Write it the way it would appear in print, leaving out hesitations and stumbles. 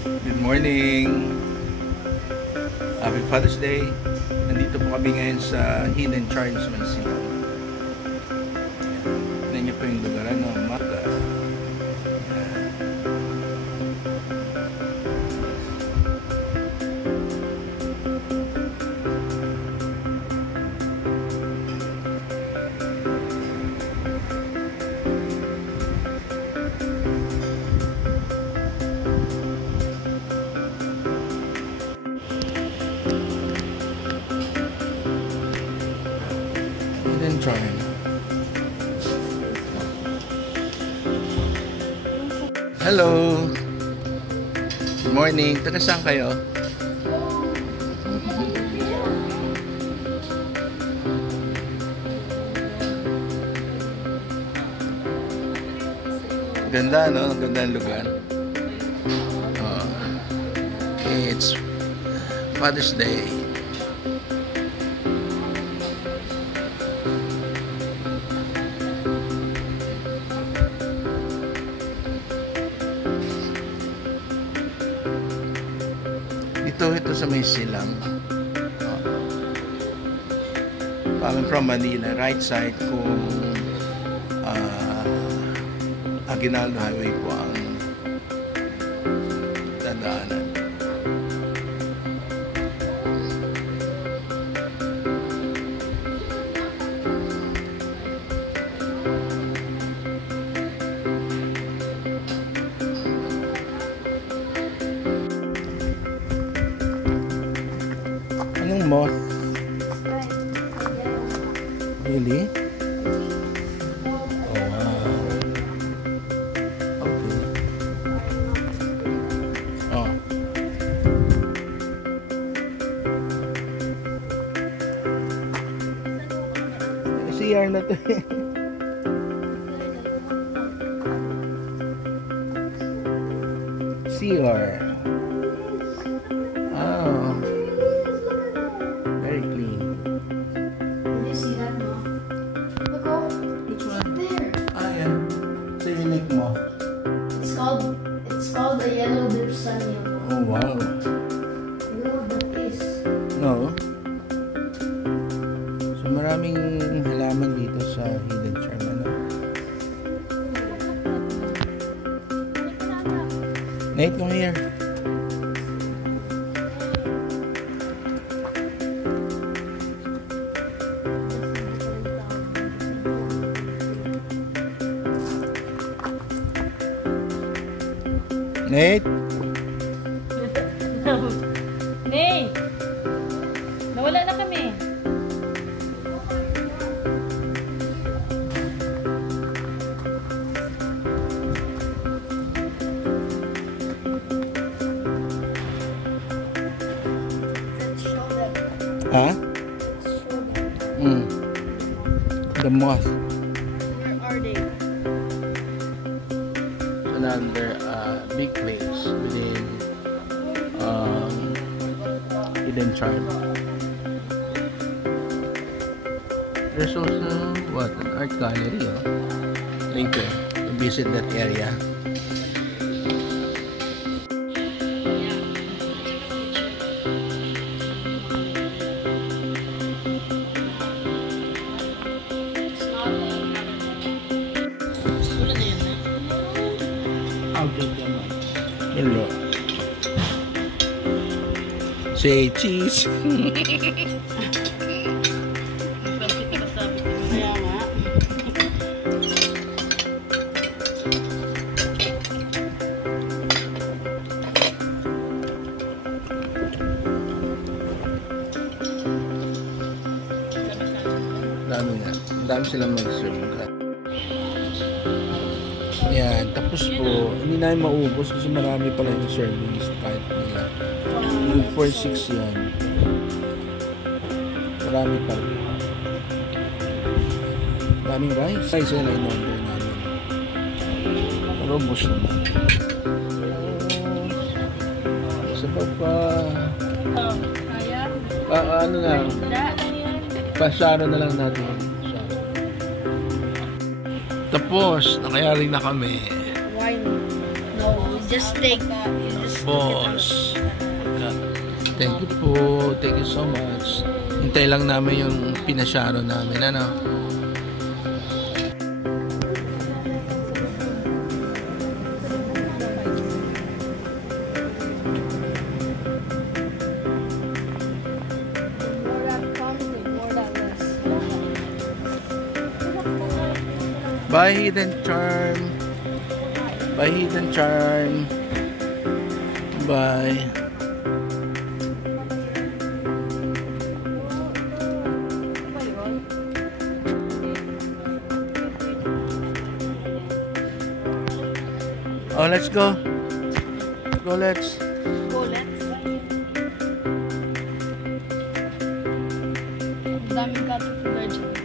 Good morning! Happy Father's Day! Nandito po kami ngayon sa Hidden Charms, Manila. Tignan niyo po yung lugar, no? Mata. Hidden Hello! Good morning! Taga saan kayo? Ganda, no? Ganda ang lugar. It's Father's Day. Ito sa may silang. Coming from Manila, right side kung Aguinaldo Highway po ang dadaanan. Anong moth? Really? Oh, wow. Okay. Oh. CR na to. CR. Oh. Very clean. Did you see that, Mom? Look, oh, Which one? there. Ah, yeah. Sa unique mo. It's called a yellow dip sunny. Oh, wow. You know what that is? No. So, maraming halaman dito sa Hidden Charm. Ano? Nate, come here. Nate? Nate! Nawala na kami. Let's show them. Huh? Let's show them. The moth. Where are they? Another big place within Hidden Charm. There's also what, an art gallery. Later, to visit that area. Hello. Say cheese. Kaya nga. Dami nga. Dami silang mag-serve. Yan. Tapos po, hindi namin maubos kasi marami pala yung servings kahit nila. Yung 4-6 yan. Marami pa. Daming rice. Rice yan ay in-order namin. Pero ubos naman. Sa baba. Kaya? Ano na. Pasaro na lang natin. Tapos, nakayari na kami. Why? No, just take that. You Boss. Thank you po. Thank you so much. Hintay lang namin yung pinasyaro namin. Ano? More that conflict, more that less. Bye, Hidden Charm. Bye, Hidden Charm. Bye. Oh, let's go. Go, let's. Go, let's. Daming cat virgin.